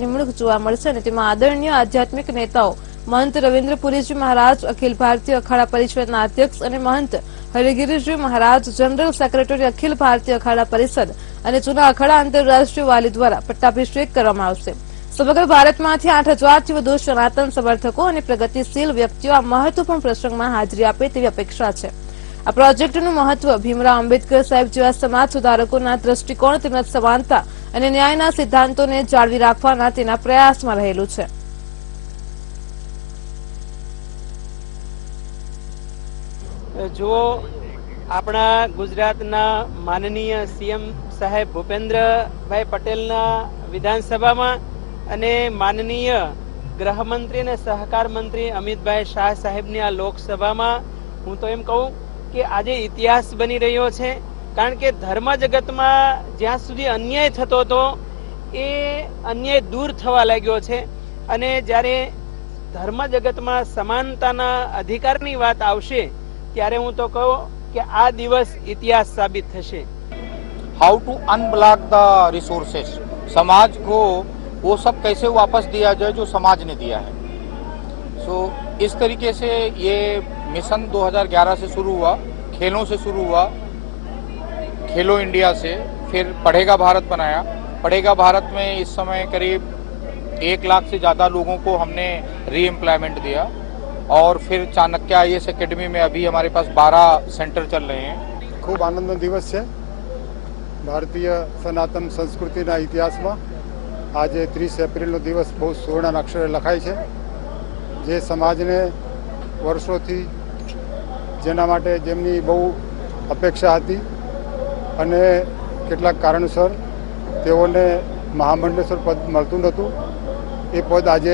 નિમણૂક જોવા મળશે અને તેમાં આદરણીય આધ્યાત્મિક નેતાઓ महंत रविन्द्रपुरीजी महाराज, अखिल भारतीय अखाड़ा परिषद अध्यक्ष और महंत हरिगिरीजी महाराज, जनरल सेक्रेटरी अखिल भारतीय अखाड़ा परिषद और जूना अखाड़ा आंतरराष्ट्रीय वाली द्वारा पट्टाभिषेक करवामां आवशे। समग्र भारतमांथी 8000 थी वधु सनातन समर्थको और प्रगतिशील व्यक्तिओ आ महत्वपूर्ण प्रसंगमां हाजरी आपे तेवी अपेक्षा छे। आ प्रोजेक्टनुं महत्व भीमराव आंबेडकर साहेब जेवा समाज सुधारकोना दृष्टिकोण तेमज समानता और न्यायना सिद्धांतोने जाळवी राखवाना तेना प्रयासमां रहेलुं छे। जो अपना गुजरातना माननीय सीएम साहेब भूपेन्द्र भाई पटेलना विधानसभा में अने माननीय गृहमंत्री ने सहकार मंत्री अमित भाई शाह साहेबनी आ लोकसभा में हूँ तो एम कहूँ कि आज इतिहास बनी रह्यो छे। कारण के धर्म जगत में ज्यां सुधी अन्याय थतो तो ए अन्याय दूर थवा लाग्यो छे अने ज्यारे धर्म जगत में समानताना अधिकारनी वात आवशे त्यारे हूँ तो कहूँ कि आ दिवस इतिहास साबित थशे। How to unblock the resources, समाज को वो सब कैसे वापस दिया जाए जो समाज ने दिया है। इस तरीके से ये मिशन 2011 से शुरू हुआ, खेलों से शुरू हुआ, खेलो इंडिया से, फिर पढ़ेगा भारत बनाया। पढ़ेगा भारत में इस समय करीब 1 लाख से ज़्यादा लोगों को हमने री एम्प्लॉयमेंट दिया और फिर चाणक्य IAS एकेडमी में अभी हमारे पास 12 सेंटर चल रहे हैं। खूब आनंदनो दिवस है भारतीय सनातन संस्कृति इतिहास में। आज 30 एप्रिल दिवस बहुत सुवर्ण अक्षरे लखाय है। जे समाज ने वर्षों थी जेना माटे जेमनी बहु अपेक्षा थी अने केटलाक कारणसर तेओने महामंडलेश्वर पद मळतुं नहोतुं। ए पद आज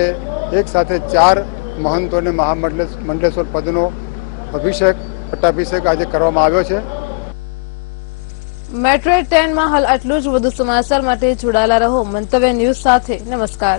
एक साथे 4 महंतों ने महामंडलेश्वर पदनो अभिषेक पट्टाभिषेक आज करवामां आव्यो छे। मेट्रो 10 में हाल आटलुं ज। વધુ સમાચાર માટે જોડાયેલા રહો મંતવ્ય ન્યૂઝ સાથે। નમસ્કાર।